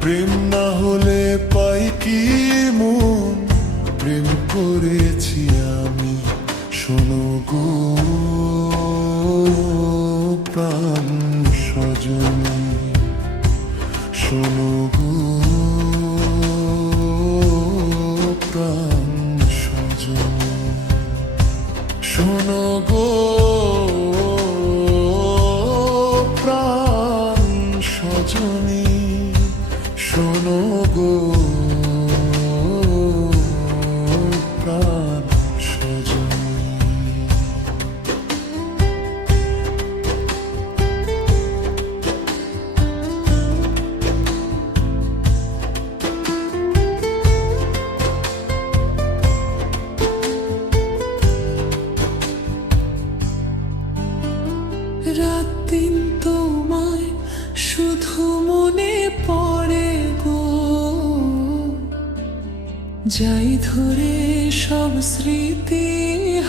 প্রেম না হলে পাই কি মন, প্রেম করেছি আমি। শোনো গো প্রাণ সজনী, শোনো গো প্রাণ সজনী, শোনো গো প্রাণ সজনী, শোনো গো প্রাণ সজনী। রাত দিন তোমায় শুধু মনে পড়ে গো, যাই ধরে সব স্মৃতি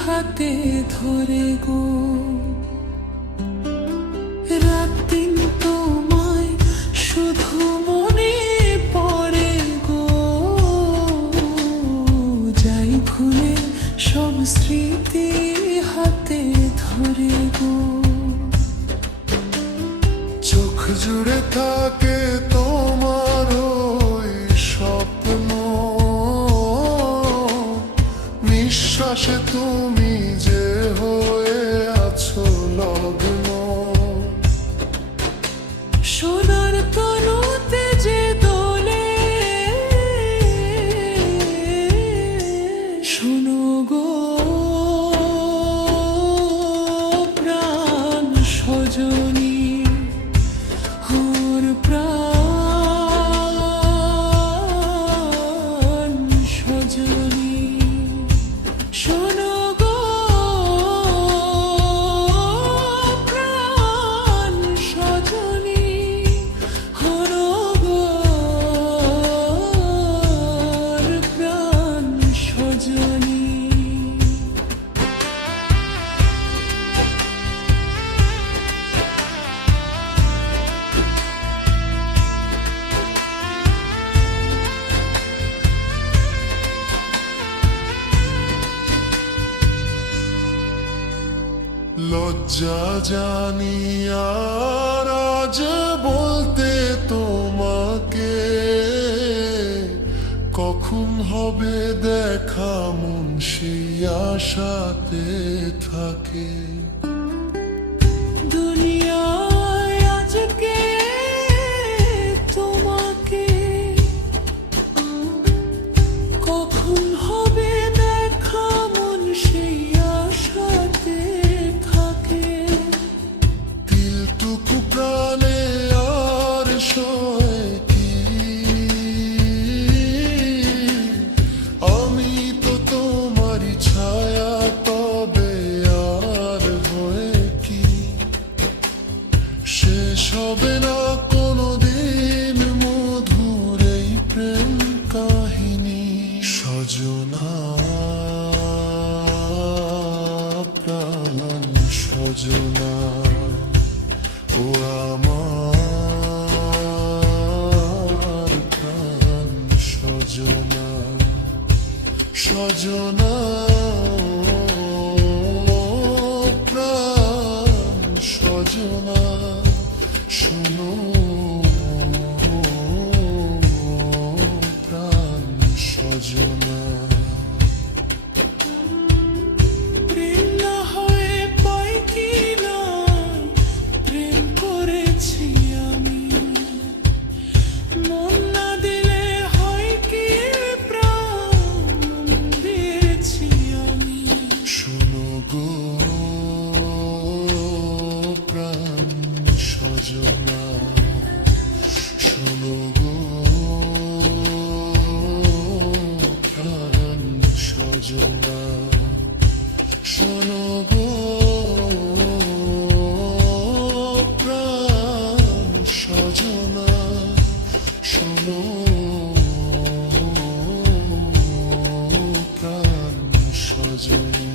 হাতে ধরে গো। রাত দিন তোমায় শুধু মনে পড়ে গো, যাই ভুলে সব স্মৃতি হাতে ধরে গো। চোখ জুড়ে থাকে তোমার ওই স্বপ্ন, নিঃশ্বাসে তুমি যে হয়ে আছো লগ্ন। সোনার তনুতে যে দোলে, শোনো গো প্রাণ সজনী, ওর প্রাণ সজনী, শোনো গো প্রাণ সজনী, শোনো গো প্রাণ সজনী। লজ্জা জানি আর আজ বলতে তোমাকে, কখন হবে দেখা মন সেই আশাতে থাকে। দুনিয়ায় আজকে তোমাকে কখন হবে দেখা মন সেই আশাতে থাকে। দিলটুকু প্রাণে আর সয় কি, আমি তো তোমারই ছায়া, তবে আর হয়ে কি শেষ হবে না কোনোদিন মধুর এই প্রেম কাহিনী। সজনা প্রাণ সজনা, ও আমার প্রাণ সজনা, সজনা প্রাণ সজনা, শোনো প্রাণ সজনা। প্রেম না হয়ে পাই কি না, প্রেম করেছি আমি। মন না দিলে হয় কি প্রাণ দিয়েছি আমি। শোনো গো প্রাণ সজনা, শোনো গো প্রাণ সজনা, শোনো গো প্রাণ সজনা, শোনো প্রাণ সজনী।